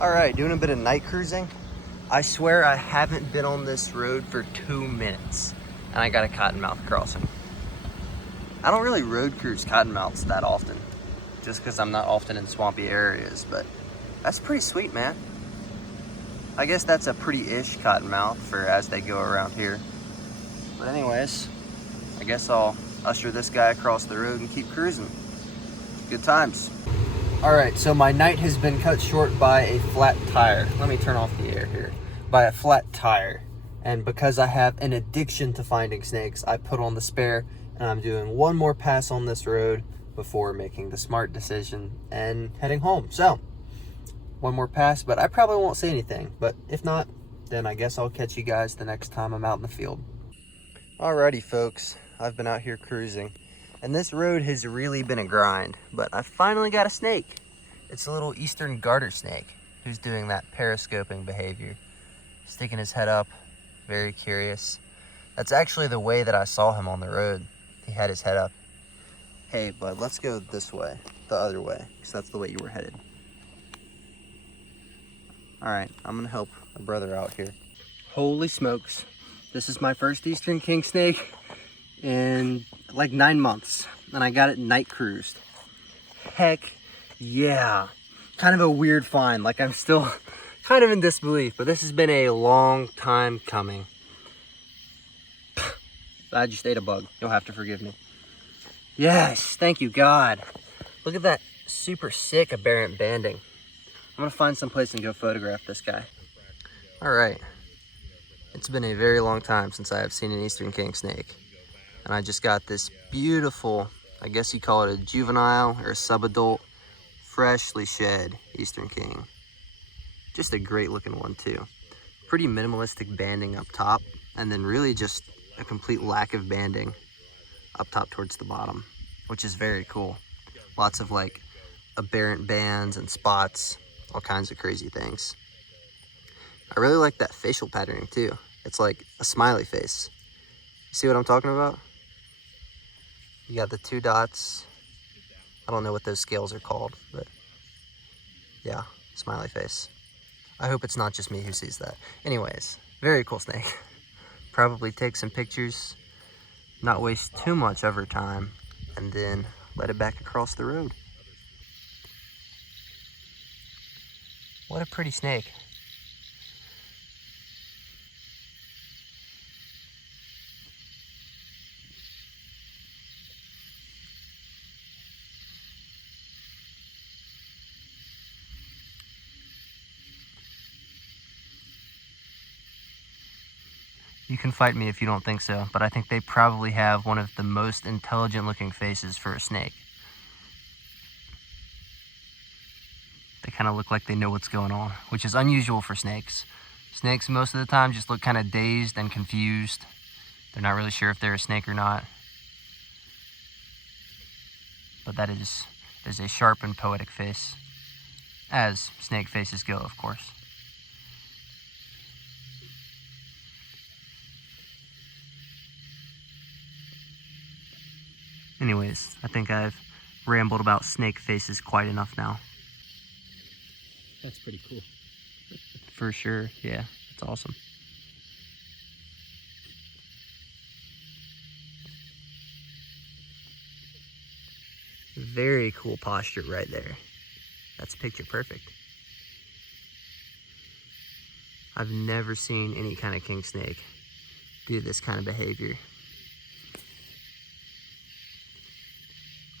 All right, doing a bit of night cruising. I swear I haven't been on this road for 2 minutes, and I got a cottonmouth crossing. I don't really road cruise cottonmouths that often, just because I'm not often in swampy areas, but that's pretty sweet, man. I guess that's a pretty-ish cottonmouth for as they go around here. But anyways, I guess I'll usher this guy across the road and keep cruising. Good times. All right, so my night has been cut short by a flat tire. Let me turn off the air here. By a flat tire. And because I have an addiction to finding snakes, I put on the spare and I'm doing one more pass on this road before making the smart decision and heading home. So, one more pass, but I probably won't say anything. But if not, then I guess I'll catch you guys the next time I'm out in the field. Alrighty, folks. I've been out here cruising. And this road has really been a grind, but I finally got a snake. It's a little eastern garter snake who's doing that periscoping behavior. Sticking his head up, very curious. That's actually the way that I saw him on the road. He had his head up. Hey, bud, let's go this way, the other way, because that's the way you were headed. All right, I'm gonna help a brother out here. Holy smokes. This is my first eastern king snake in like 9 months, and I got it night cruised. Heck yeah. Kind of a weird find. Like, I'm still kind of in disbelief, but this has been a long time coming. I just ate a bug. You'll have to forgive me. Yes, thank you, God. Look at that super sick aberrant banding. I'm gonna find some place and go photograph this guy. All right. It's been a very long time since I have seen an eastern king snake. And I just got this beautiful, I guess you call it a juvenile or a subadult, freshly shed eastern king. Just a great looking one too. Pretty minimalistic banding up top, and then really just a complete lack of banding up top towards the bottom, which is very cool. Lots of like aberrant bands and spots, all kinds of crazy things. I really like that facial patterning too. It's like a smiley face. You see what I'm talking about? You got the 2 dots. I don't know what those scales are called, but yeah, smiley face. I hope it's not just me who sees that. Anyways, very cool snake. Probably take some pictures, not waste too much of her time, and then let it back across the road. What a pretty snake. You can fight me if you don't think so, but I think they probably have one of the most intelligent looking faces for a snake. They kind of look like they know what's going on, which is unusual for snakes. Snakes most of the time just look kind of dazed and confused. They're not really sure if they're a snake or not. But that is a sharp and poetic face, as snake faces go, of course. Anyways, I think I've rambled about snake faces quite enough now. That's pretty cool. For sure, yeah, it's awesome. Very cool posture right there. That's picture perfect. I've never seen any kind of king snake do this kind of behavior.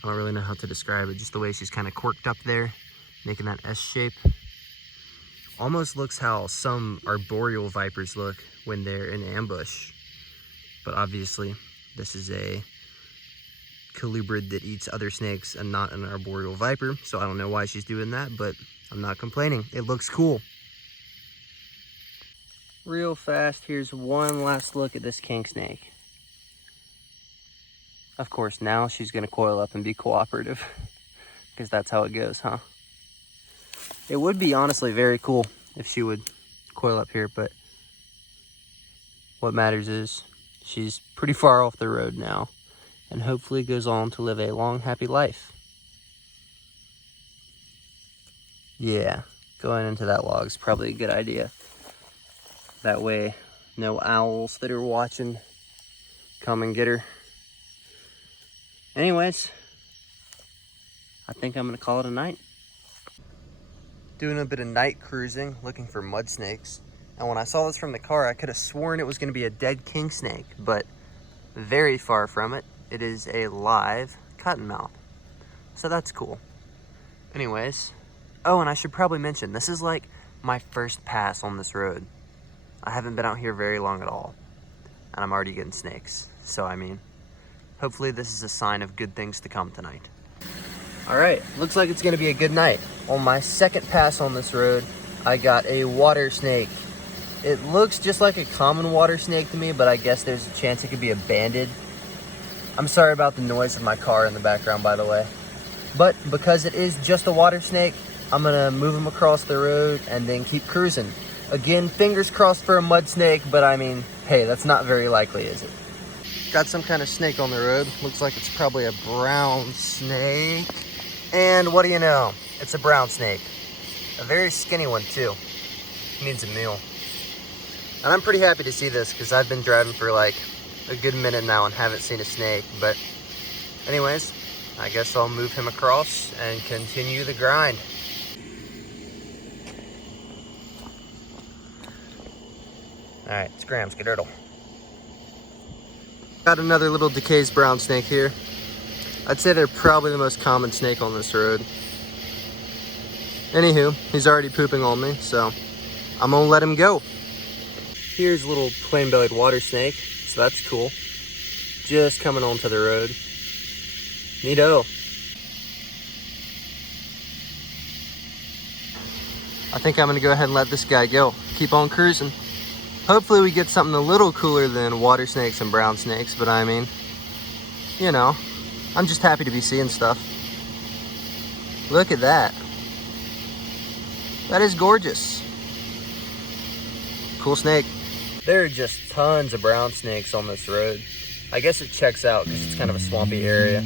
I don't really know how to describe it, just the way she's kind of corked up there, making that S shape. Almost looks how some arboreal vipers look when they're in ambush. But obviously, this is a colubrid that eats other snakes and not an arboreal viper, so I don't know why she's doing that, but I'm not complaining. It looks cool. Real fast, here's one last look at this king snake. Of course, now she's gonna coil up and be cooperative, because that's how it goes, huh? It would be honestly very cool if she would coil up here, but what matters is she's pretty far off the road now, and hopefully goes on to live a long, happy life. Yeah, Going into that log is probably a good idea. That way, no owls that are watching come and get her. Anyways, I think I'm gonna call it a night. Doing a bit of night cruising, looking for mud snakes. And when I saw this from the car, I could have sworn it was gonna be a dead king snake, but very far from it. It is a live cottonmouth. So that's cool. Anyways, oh, and I should probably mention, this is like my first pass on this road. I haven't been out here very long at all, and I'm already getting snakes. So I mean, hopefully this is a sign of good things to come tonight. All right, looks like it's gonna be a good night. On my second pass on this road, I got a water snake. It looks just like a common water snake to me, but I guess there's a chance it could be a banded. I'm sorry about the noise of my car in the background, by the way. But because it is just a water snake, I'm gonna move him across the road and then keep cruising. Again, fingers crossed for a mud snake, but I mean, hey, that's not very likely, is it? Got some kind of snake on the road. Looks like it's probably a brown snake. And what do you know? It's a brown snake. A very skinny one too. Needs a meal. And I'm pretty happy to see this because I've been driving for like a good minute now and haven't seen a snake. But anyways, I guess I'll move him across and continue the grind. All right, scram, skedaddle. Got another little Decay's brown snake here. I'd say they're probably the most common snake on this road. Anywho, he's already pooping on me, so I'm gonna let him go. Here's a little plain-bellied water snake, so that's cool. Just coming onto the road. Neato. I think I'm gonna go ahead and let this guy go. Keep on cruising. Hopefully we get something a little cooler than water snakes and brown snakes, but I mean, you know, I'm just happy to be seeing stuff. Look at that. That is gorgeous. Cool snake. There are just tons of brown snakes on this road. I guess it checks out because it's kind of a swampy area.